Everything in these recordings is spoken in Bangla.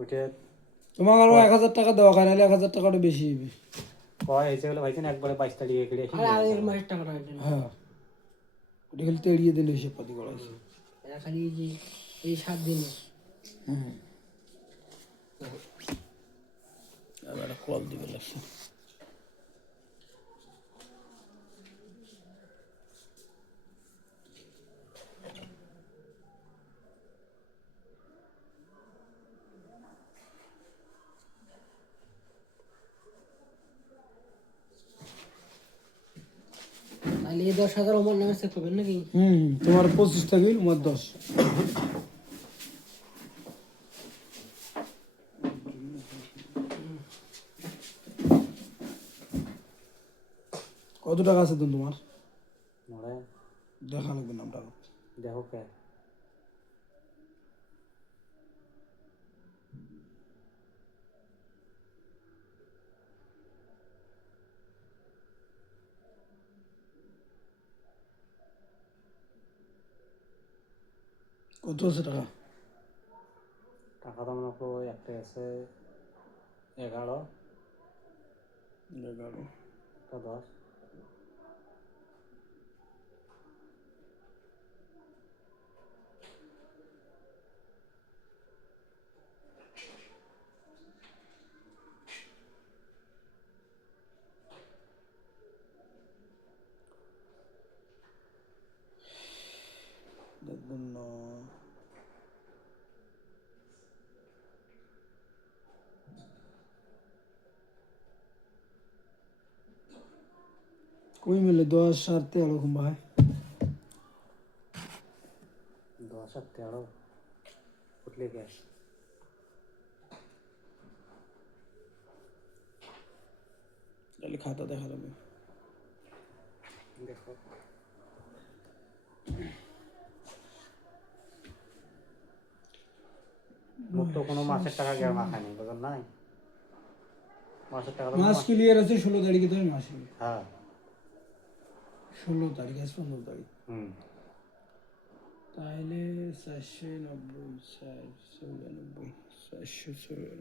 ওইটা তোমার আরো 1000 টাকা দেওয়া হয়, নাহলে 1000 টাকাটা বেশি হবে। কয় হয়েছে বলে ভাইছেন একবারে 22 তারিখে কেটে আসি। আর আগের মাসের টাকাটা হয়নি। হ্যাঁ, ওটা খালি তেড়িয়ে দিলে হিসেব পাতি করাইছে। খালি এই যে এই 7 দিনে এবার একটা কল দিবে লাগছে। তাহলে এই 10,000 আমার নামে চেক করবেন নাকি? তোমার 25 থাকবে, আমার 10। কত টাকা আছে তো তোমার? নড়ে দেখা লাগবে নামটা। দেখো কে কত আছে টাকা? টাকা তো মনে করো একটা আছে 11, 11। একটা 10। দেখবেন না, কই মিলে 10 আর 13 ভাই। 10 আর 13 উঠলে কে তাহলে খাতা দেখা যাবে। দেখো মোট তো কোনো মাসের টাকা গিয়ে মাখায় নেই, বুঝলেন নাই? মাসের টাকা তো মাস ক্লিয়ার আছে 16 তারিখে, তো মাস হ্যাঁ 16 তারিখ আছে, 15 তারিখ। হুম তাহলে 490, 494, 494।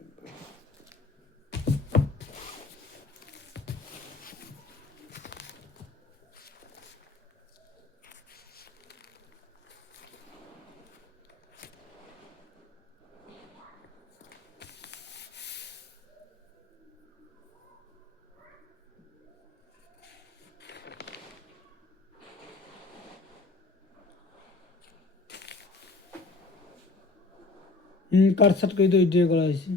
কার্ড সাট করে তো ওইটাই করা হয়েছে।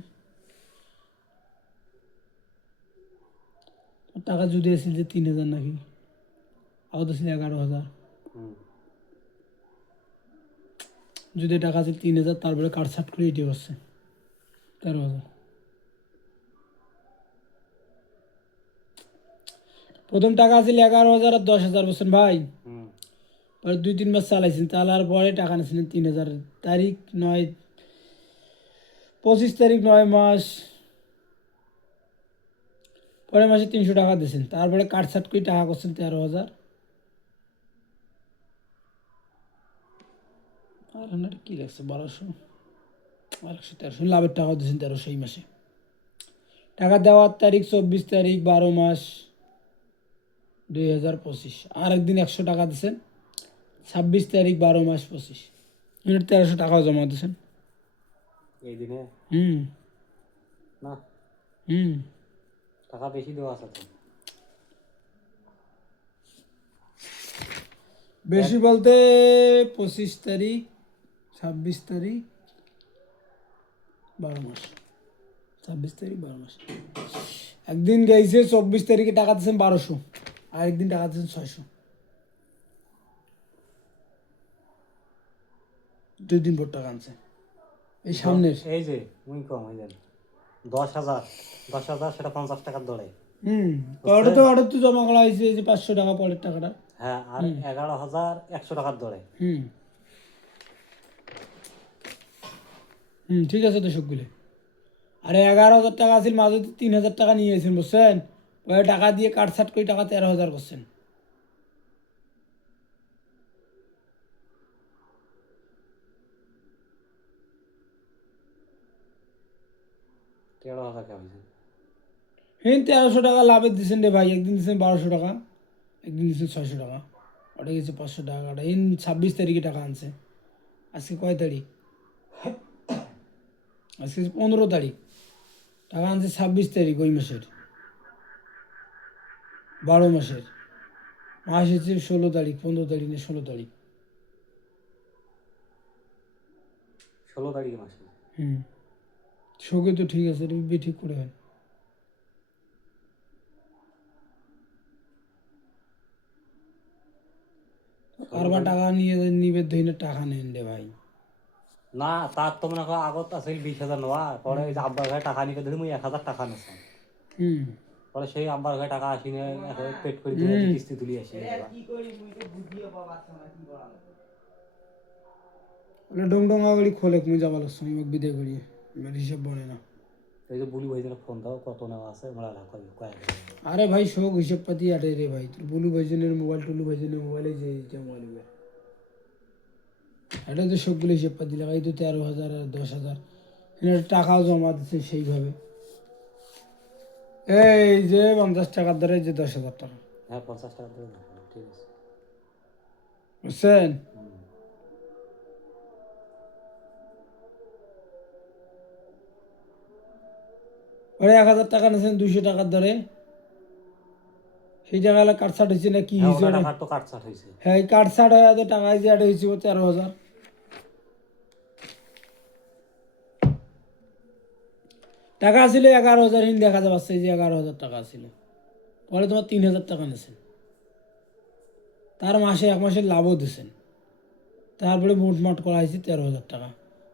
টাকা যদি আসছিল যে 3000 নাকি, আও তো ছিল 11,000। হুম যদি টাকা আছে 3000, তারপরে কার্ড সাট করে এটি করছে 13,000। প্রথম টাকা আছে 11,000 আর 10,000 বলছেন ভাই। হুম পরে 2-3 মাস চালাইছেন, চালার পরে টাকা নিয়েছিলেন 3000। তারিখ 9, 25 তারিখ 9 মাস, পরের মাসে 300 টাকা দিয়েছেন, তারপরে কার্ড সাট করে টাকা করছেন 13,000। আর এখানে কি লাগছে 1200, 1300 লাভের টাকা দিয়েছেন 1300 এই মাসে। টাকা দেওয়ার তারিখ 24 তারিখ 12 মাস 2025। আর একদিন 100 টাকা দিয়েছেন 26 তারিখ 12 মাস 25। 1300 টাকাও জমা দিয়েছেন। এই দিনে হুম না হুম টাকা বেশি দেওয়া আছে তো। বেশি বলতে 25 তারিখ, 26 তারিখ 12 মাস, 26 তারিখ 12 মাস। একদিন গেছে 24 তারিখে টাকা দিয়েছেন 1200, আর একদিন টাকা দিয়েছেন 600। 2 দিন পর টাকা আনছে এই সামনের। এই যে মুই কম হয়ে যান 10,000, 10,000 সেটা 50 টাকার দরে। অর্ডার তো জমা করা হয়েছে, এই যে 500 টাকা পরের টাকাটা। হ্যাঁ আর 11,100 টাকার দরে। হুম ঠিক আছে তো সবগুলো। আরে 11,000 টাকা আছে, মাঝে 3,000 টাকা নিয়ে গেছেন বুঝছেন। ওই টাকা দিয়ে কাট সাট করে টাকা 13,000 করছেন। 13,000 কে হয়েছে। 1300 টাকা লাভের দিচ্ছেন রে ভাই, একদিন দিচ্ছেন 1200 টাকা, একদিন দিচ্ছেন 600 টাকা, ওটা গেছে 500 টাকা কাটা। 26 তারিখে টাকা আনছে, আজকে কয় তারিখ? আজকে 15 তারিখ, টাকা আনছে 26 তারিখ ওই মাসের, 12 মাসের। মাস হচ্ছে 16 তারিখ, 15 তারিখ না 16 তারিখ। 16 তারিখে মাসে। শোকে তো ঠিক আছে, এটা ঠিক করে হয়। কারবার টাকা নিবে ধরে টাকা নেন রে ভাই। না তার তো মনে করো আগত আছে 20,000 নেওয়া, পরে ওই যে আব্বার ঘরে টাকা নিতে ধরে মুই 1,000 টাকা নিয়েছি। পরে সেই আব্বার ঘরে টাকা আসি না, এখন পেট করে দিয়ে কিস্তি তুলি আসি। ওটা ডংডঙ্গা বাড়ি খোলে, তুমি যাবার লাগছো আমাকে বিদায় করিয়ে, আমার হিসাব বনে না। এই যে বলি ভাই ফোন দাও, কত নেওয়া আছে মোলা কয়েক। আরে ভাই শোক হিসাব পাতি আটে রে ভাই, তোর বুলু ভাইজনের মোবাইল, টুলু ভাইজনের মোবাইলে যে মোবাইল, এটা তো সবগুলো হিসেব পাতি লাগাই তো 13,000 আর 10,000, টাকাও জমা দিচ্ছে সেইভাবে। এই যে 50 টাকার ধরে যে 10,000 টাকা, হ্যাঁ 50 টাকা দেবে, ঠিক আছে। বুঝছেন? ওই 1,000 টাকা নিয়েছেন 200 টাকার ধরে, সেই জায়গায় কাটছাট হয়েছে না কি হ্যাঁ হয়েছে? ওটা টাকার তো কাটছাট হয়েছে। হ্যাঁ কাটছাট হয়ে যে টাকায় যে এটা হয়েছে 13,000 টাকা ছিল। 11,000 হিন দেখা যাচ্ছে যে 11,000 টাকা ছিল, পরে তোমার 3,000 টাকা নিয়েছেন, তার মাসে 1 মাসের লাভও দিয়েছেন, তারপরে মোটমাট করা হয়েছে 13,000 টাকা।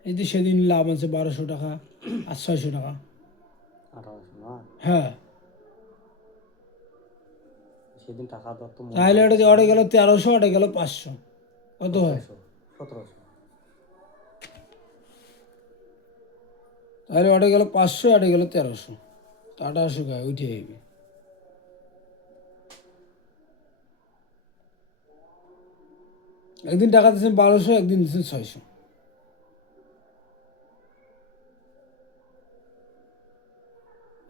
এই যে সেদিন লাভ আছে 1200 টাকা আর 600 টাকা। 1800 না, হ্যাঁ, সেদিন টাকা দর তো তাহলে ওটা ওটা গেল 1300, ওটা গেল 500, কত হয়? 1700। তাহলে ওটা গেল 500, ওটা গেল 1300, তো 1800 গায়ে উঠে যাবে। একদিন টাকা দিচ্ছেন 1200, একদিন দিচ্ছেন 600।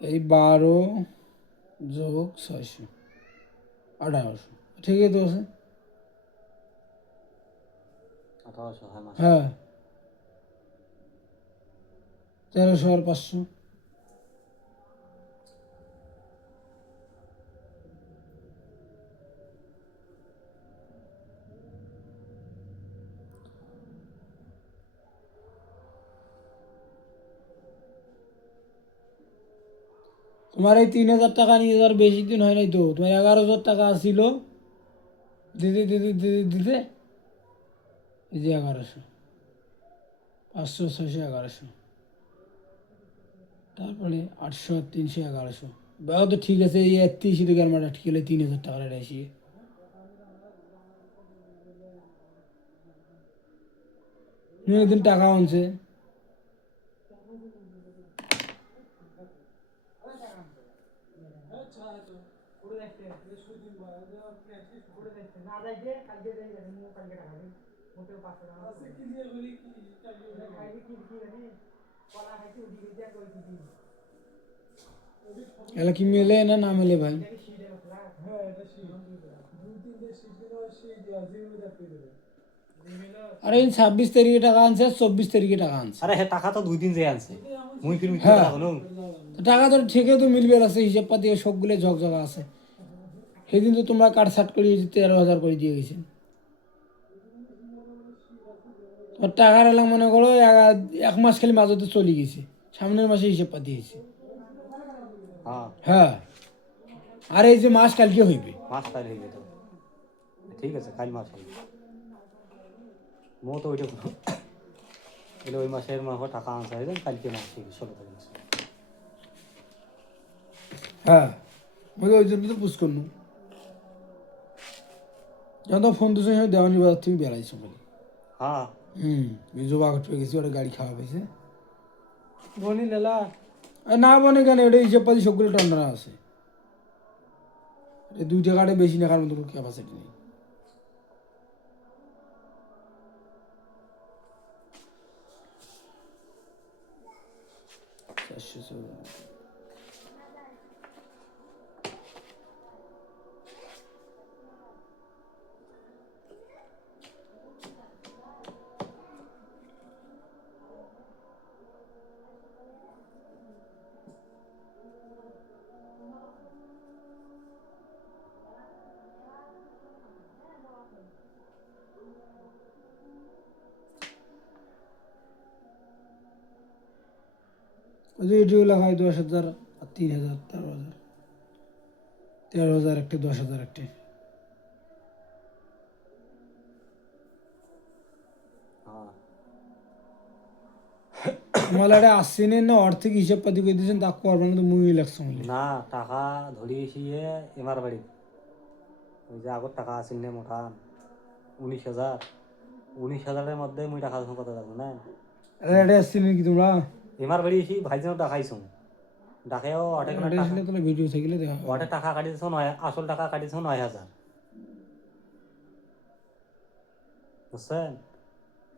এই 12 যোগ 600, 1800, ঠিকই তো আছে। 1800 হয় মাসে। হ্যাঁ, 1300 আর 500। তোমার এই 3,000 টাকা নিয়ে যাওয়ার বেশি দিন হয় নাই তো, তোমার 11,000 টাকা আসছিল, দিতে দিতে দিতে দিতে এই যে 1100, 500, 600, 1100, তারপরে 800, 300, 1100। বাবা তো ঠিক আছে, এই 31 থেকে আমার ঠিক হলে 3,000 টাকার এটা আসি। দিন টাকা আনছে, এলা কি মেলে না না মেলে ভাই? আরে 26 তারিখে টাকা আনছে, 24 তারিখে টাকা আনছে। আরে হ্যাঁ টাকা তো 2 দিন যে আনছে, মুই ফির মিথ্যা হ্যাঁ, কথা বলুম। তো টাকা তো ঠিকই তো মিলবে আছে, হিসাব পাতি সবগুলো ঝকঝকা আছে। সেদিন তো তোমরা কাটছাট করে 13,000 করে দিয়ে গেছেন। তোর টাকার এলাম মনে করো 1 মাস খালি মাঝতে চলে গেছে, সামনের মাসে হিসাব পাতি হয়েছে। হ্যাঁ হ্যাঁ, আর এই যে মাস কালকে হইবে। মাস কাল হয়ে যেত, ঠিক আছে কাল মাস হবে। মো তো ওইটা এলে ওই মাসের মনে হয় টাকা আনছে হয়ে কালকে মাস ঠিক 16 তারিখ। হ্যাঁ, ওই জন্য তো পুষ করলু, যখন ফোন দিয়েছে দেওয়ানি বাজার থেকে বেড়াইছো বলে। হ্যাঁ জবা কাটতে গেছি, ওটা গাড়ি খাওয়া পেয়েছে। বনি নেলা না বনে কেন, এটা হিসাব পাতি সবগুলো টন্ডারা আছে, এই 2 টাকাটা বেশি নেওয়ার মতো ক্যাপাসিটি নেই। 494। ওই যে এটিও লেখা হয় 10,000 আর 3,000, 13,000, 13,000 একটি, 10,000 একটি। হ্যাঁ তোমার এটা আসছেন না অর্থিক হিসাব পাতি করে দিয়েছেন তা করবেন কিন্তু মুই লাগছে না টাকা ধরি এসিয়ে এমার বাড়ি ওই যে আগর টাকা আসিল না মোটা 19,000, 19,000-এর মধ্যে মুই টাকা যখন কত যাবো না এটা আসছেন কি তোমরা? এমার বাড়ি এসি ভাইজন ডাকাইছো ডাকেও অটে কোনো এটা টাকা আসলে তোমার ভিডিও থাকলে দেখা অটে টাকা কাটিয়েছ 9, আসল টাকা কাটিয়েছ 9,000, বুঝছেন?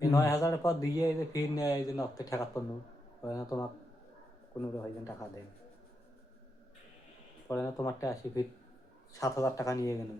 এই 9,000-এর পর দিয়ে এই যে ফির নেয় এই যে নকতে ঠেকাত পড়লো পরে না তোমার কোনো ভাইজন টাকা দেয় পরে না তোমারটা আসি ফির 7,000 টাকা নিয়ে গেল।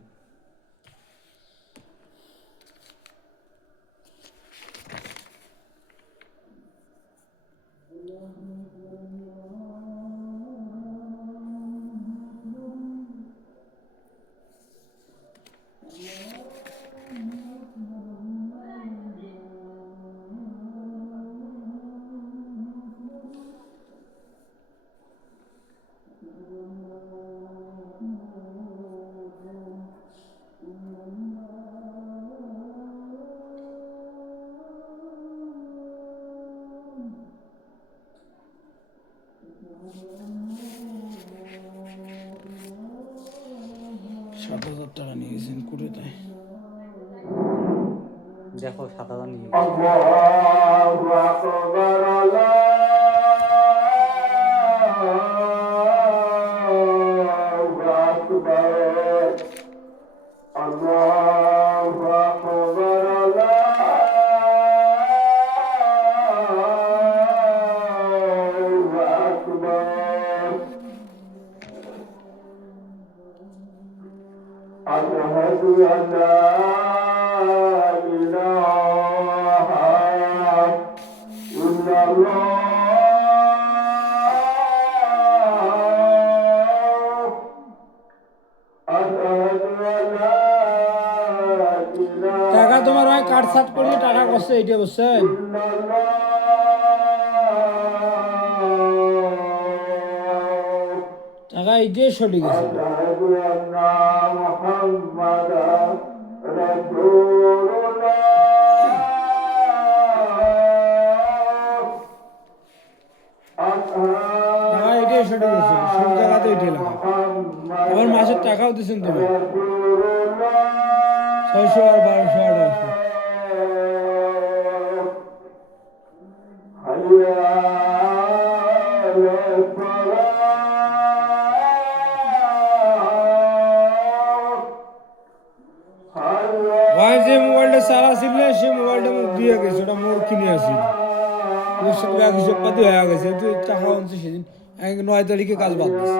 ষাট হাজার টাকা নিয়ে গেছেন কুড়িতে। দেখো 7,000 নিয়ে أشهد أن لا إله إلا الله أشهد أن لا إله টাকা তোমার ভাই কাট সাট করলে টাকা করছে এইটা বুঝছেন? إلا الله টাকা এইটাই সঠিক আছে। أشهد أن محمدا رسول الله টাকা এইটাই সঠিক আছে, সব জায়গাতে এইটাই লেখা। আবার মাসের টাকাও দিচ্ছেন তুমি 600 আর 1200 আর 800। ভাই যে মোবাইলটা সারা ছিল না সেই মোবাইলটা মুখ দিয়ে গেছে, ওটা মোর কিনে আসি ওর সাথে ব্যাগ হিসেব পাতি হয়ে গেছে। তুই টাকা আনছে সেদিন 9 তারিখে কাজ বাদ দিস।